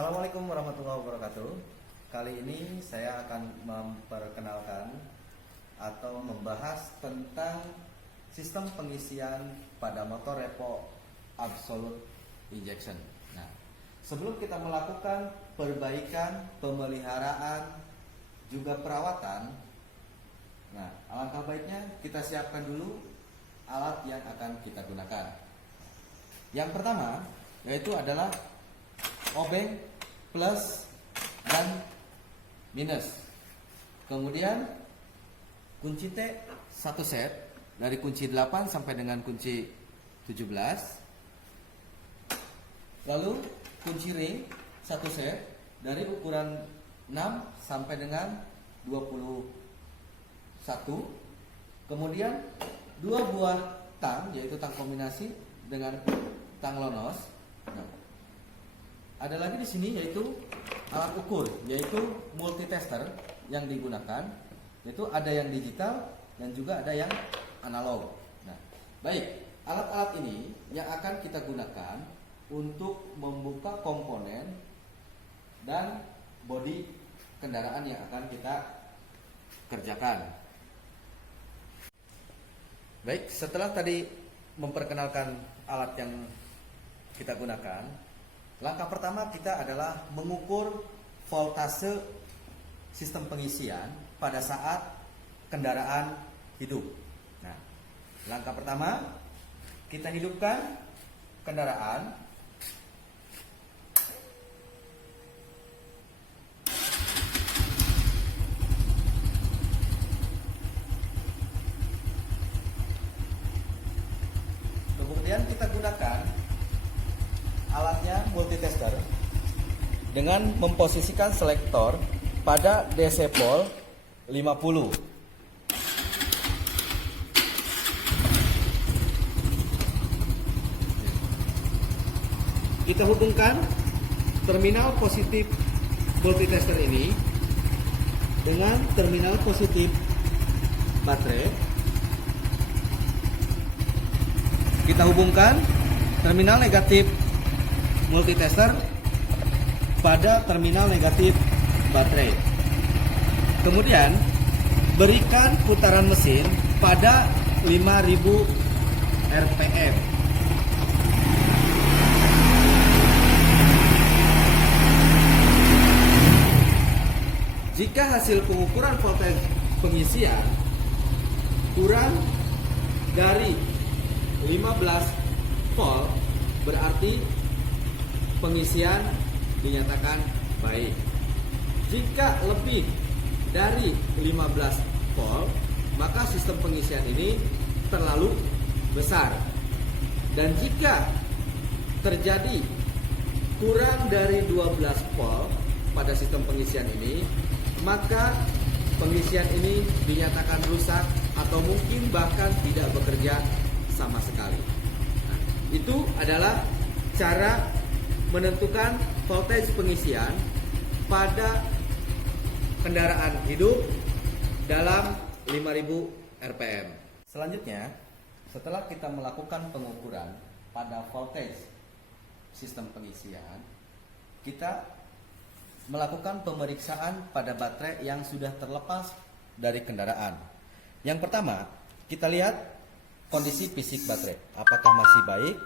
Assalamualaikum warahmatullahi wabarakatuh. Kali ini saya akan memperkenalkan atau membahas tentang sistem pengisian pada motor repo absolute injection. Nah, sebelum kita melakukan perbaikan, pemeliharaan, juga perawatan, nah alangkah baiknya kita siapkan dulu alat yang akan kita gunakan. Yang pertama yaitu adalah obeng plus dan minus. Kemudian kunci T 1 set dari kunci 8 sampai dengan kunci 17. Lalu kunci ring 1 set dari ukuran 6 sampai dengan 21. Kemudian 2 buah tang, yaitu tang kombinasi dengan tang lonos. Nah, ada lagi di sini yaitu alat ukur, yaitu multitester yang digunakan, yaitu ada yang digital dan juga ada yang analog. Nah, baik, alat-alat ini yang akan kita gunakan untuk membuka komponen dan bodi kendaraan yang akan kita kerjakan. Baik, setelah tadi memperkenalkan alat yang kita gunakan, langkah pertama kita adalah mengukur voltase sistem pengisian pada saat kendaraan hidup. Nah, langkah pertama kita hidupkan kendaraan. Kemudian kita gunakan alatnya multitester dengan memposisikan selektor pada DC pol 50. Kita hubungkan terminal positif multitester ini dengan terminal positif baterai. Kita hubungkan terminal negatif multitester pada terminal negatif baterai. Kemudian berikan putaran mesin pada 5000 rpm. Jika hasil pengukuran voltage pengisian kurang dari 15 volt, berarti pengisian dinyatakan baik. Jika lebih dari 15 volt, maka sistem pengisian ini terlalu besar. Dan jika terjadi kurang dari 12 volt pada sistem pengisian ini, maka pengisian ini dinyatakan rusak atau mungkin bahkan tidak bekerja sama sekali. Nah, itu adalah cara menentukan voltage pengisian pada kendaraan hidup dalam 5000 rpm. Selanjutnya, setelah kita melakukan pengukuran pada voltage sistem pengisian, kita melakukan pemeriksaan pada baterai yang sudah terlepas dari kendaraan. Yang pertama, kita lihat kondisi fisik baterai, apakah masih baik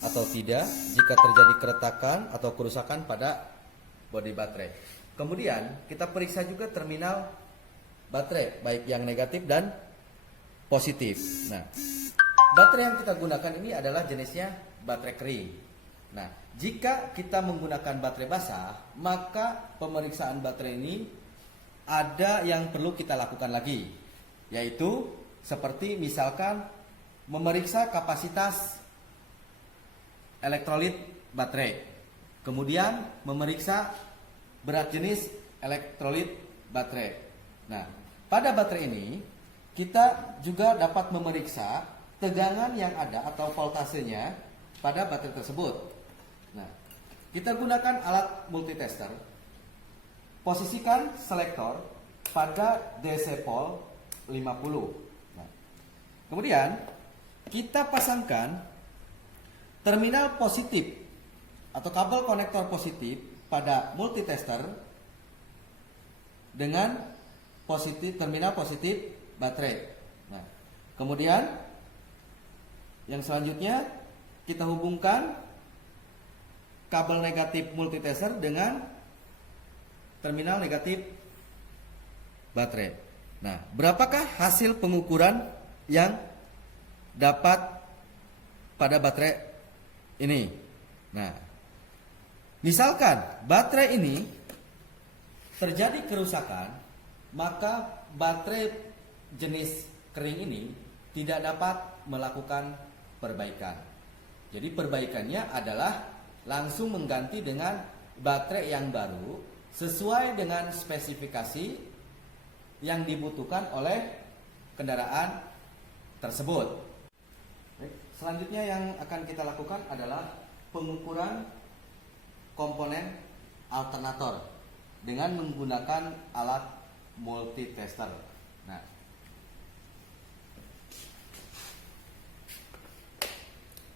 atau tidak, jika terjadi keretakan atau kerusakan pada bodi baterai. Kemudian kita periksa juga terminal baterai, baik yang negatif dan positif. Nah, baterai yang kita gunakan ini adalah jenisnya baterai kering. Nah, jika kita menggunakan baterai basah, maka pemeriksaan baterai ini ada yang perlu kita lakukan lagi, yaitu seperti misalkan memeriksa kapasitas elektrolit baterai, kemudian memeriksa berat jenis elektrolit baterai. Nah, pada baterai ini kita juga dapat memeriksa tegangan yang ada atau voltasenya pada baterai tersebut. Nah, kita gunakan alat multitester. Posisikan selektor pada DC pol 50. Nah, kemudian kita pasangkan terminal positif atau kabel konektor positif pada multitester dengan terminal positif baterai. Nah, kemudian yang selanjutnya kita hubungkan kabel negatif multitester dengan terminal negatif baterai. Nah, berapakah hasil pengukuran yang dapat pada baterai ini? Nah, misalkan baterai ini terjadi kerusakan, maka baterai jenis kering ini tidak dapat melakukan perbaikan. Jadi perbaikannya adalah langsung mengganti dengan baterai yang baru sesuai dengan spesifikasi yang dibutuhkan oleh kendaraan tersebut. Selanjutnya yang akan kita lakukan adalah pengukuran komponen alternator dengan menggunakan alat multitester. Nah,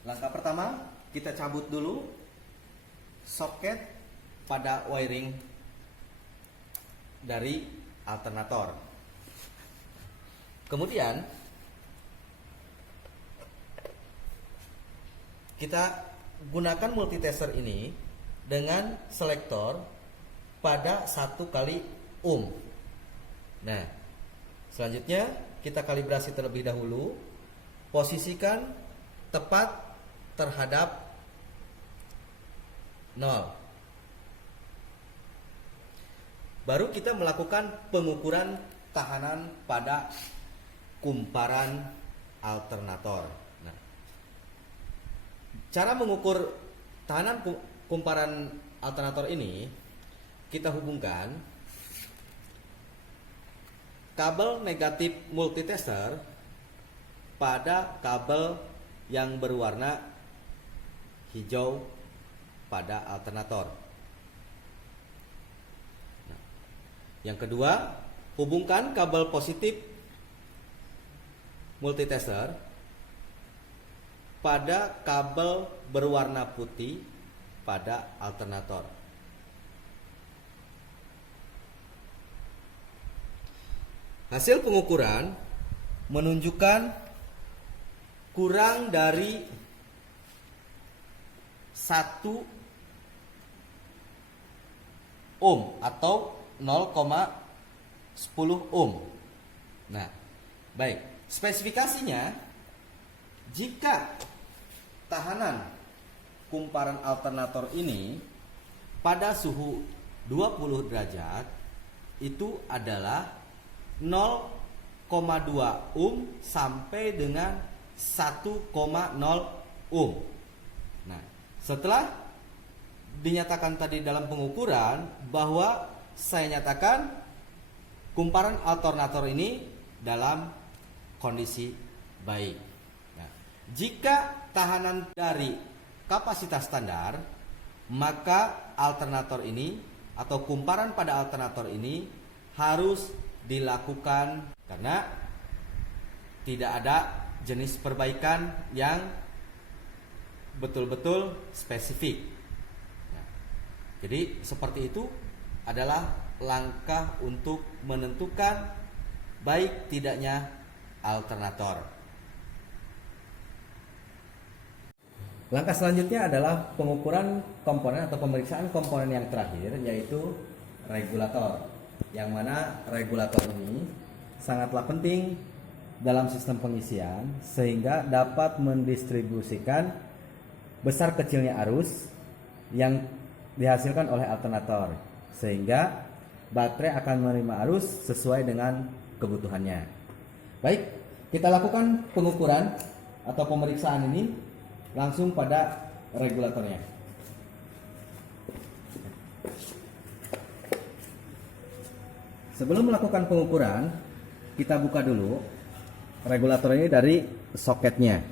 langkah pertama kita cabut dulu soket pada wiring dari alternator. Kemudian kita gunakan multitester ini dengan selektor pada 1 kali ohm. Nah, selanjutnya kita kalibrasi terlebih dahulu, posisikan tepat terhadap 0. Baru kita melakukan pengukuran tahanan pada kumparan alternator. Nah, cara mengukur tahanan kumparan alternator ini, kita hubungkan kabel negatif multitester pada kabel yang berwarna hijau pada alternator. Nah, yang kedua, hubungkan kabel positif multitester pada kabel berwarna putih pada alternator. Hasil pengukuran menunjukkan kurang dari 1 ohm atau 0,10 ohm. Nah, baik. Spesifikasinya, jika tahanan kumparan alternator ini pada suhu 20 derajat itu adalah 0,2 ohm sampai dengan 1,0 ohm. Nah, setelah dinyatakan tadi dalam pengukuran bahwa saya nyatakan kumparan alternator ini dalam kondisi baik. Nah, jika tahanan dari kapasitas standar, maka alternator ini atau kumparan pada alternator ini harus dilakukan karena tidak ada jenis perbaikan yang betul-betul spesifik. Nah, jadi seperti itu adalah langkah untuk menentukan baik tidaknya alternator. Langkah selanjutnya adalah pengukuran komponen atau pemeriksaan komponen yang terakhir, yaitu regulator. Yang mana regulator ini sangatlah penting dalam sistem pengisian sehingga dapat mendistribusikan besar kecilnya arus yang dihasilkan oleh alternator, sehingga baterai akan menerima arus sesuai dengan kebutuhannya. Baik, kita lakukan pengukuran atau pemeriksaan ini langsung pada regulatornya. Sebelum melakukan pengukuran, kita buka dulu regulator ini dari soketnya.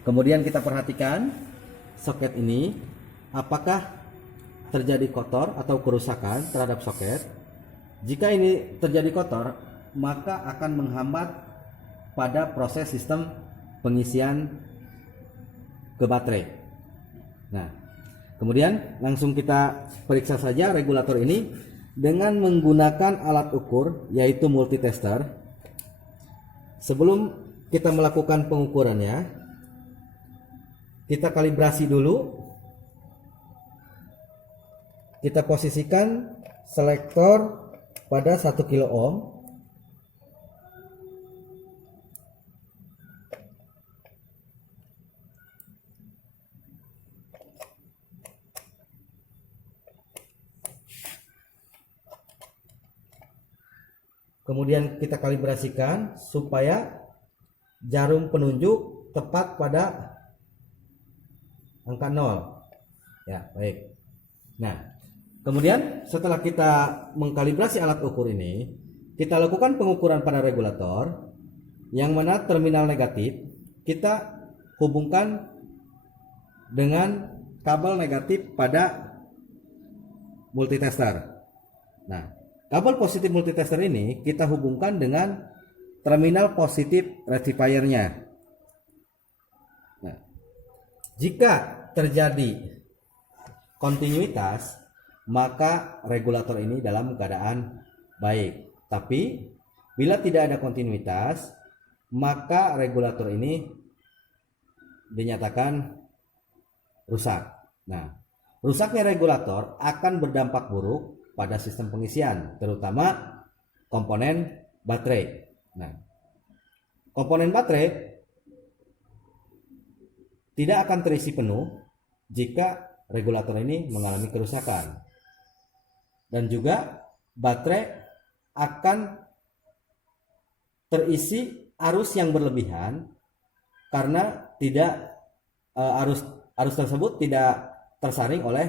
Kemudian kita perhatikan soket ini apakah terjadi kotor atau kerusakan terhadap soket. Jika ini terjadi kotor, maka akan menghambat pada proses sistem pengisian ke baterai. Nah, kemudian langsung kita periksa saja regulator ini dengan menggunakan alat ukur yaitu multitester. Sebelum kita melakukan pengukurannya, kita kalibrasi dulu. Kita posisikan selektor pada 1 kilo ohm. Kemudian kita kalibrasikan supaya jarum penunjuk tepat pada angka 0. Ya, baik. Nah, kemudian setelah kita mengkalibrasi alat ukur ini, kita lakukan pengukuran pada regulator, yang mana terminal negatif kita hubungkan dengan kabel negatif pada multitester. Nah, kabel positif multitester ini kita hubungkan dengan terminal positif rectifiernya. Nah, jika terjadi kontinuitas, maka regulator ini dalam keadaan baik. Tapi bila tidak ada kontinuitas, maka regulator ini dinyatakan rusak. Nah, rusaknya regulator akan berdampak buruk pada sistem pengisian, terutama komponen baterai. Nah, komponen baterai tidak akan terisi penuh jika regulator ini mengalami kerusakan, dan juga baterai akan terisi arus yang berlebihan karena arus tersebut tidak tersaring oleh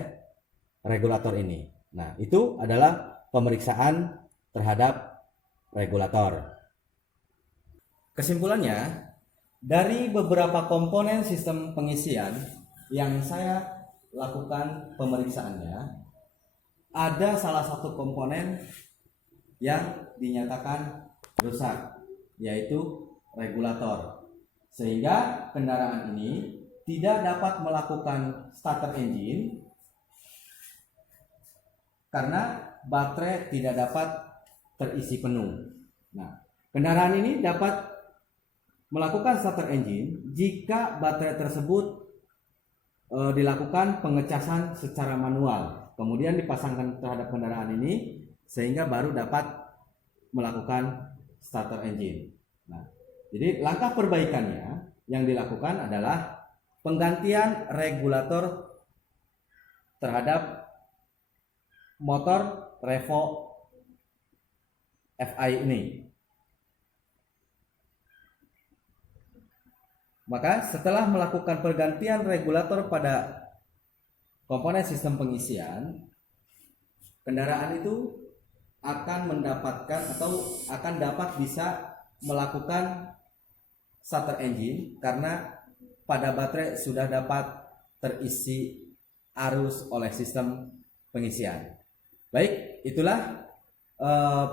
regulator ini. Nah, itu adalah pemeriksaan terhadap regulator. Kesimpulannya, dari beberapa komponen sistem pengisian yang saya lakukan pemeriksaannya, ada salah satu komponen yang dinyatakan rusak, yaitu regulator, sehingga kendaraan ini tidak dapat melakukan starter engine karena baterai tidak dapat terisi penuh. Nah, kendaraan ini dapat melakukan starter engine jika baterai tersebut dilakukan pengecasan secara manual, kemudian dipasangkan terhadap kendaraan ini sehingga baru dapat melakukan starter engine. Nah, jadi langkah perbaikannya yang dilakukan adalah penggantian regulator terhadap motor Revo FI ini. Maka setelah melakukan pergantian regulator pada komponen sistem pengisian, kendaraan itu akan mendapatkan atau akan dapat bisa melakukan starter engine karena pada baterai sudah dapat terisi arus oleh sistem pengisian. Baik, itulah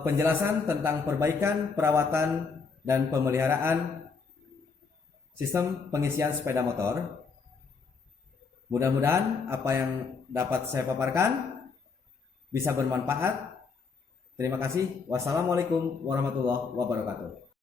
penjelasan tentang perbaikan, perawatan, dan pemeliharaan sistem pengisian sepeda motor. Mudah-mudahan apa yang dapat saya paparkan bisa bermanfaat. Terima kasih. Wassalamualaikum warahmatullahi wabarakatuh.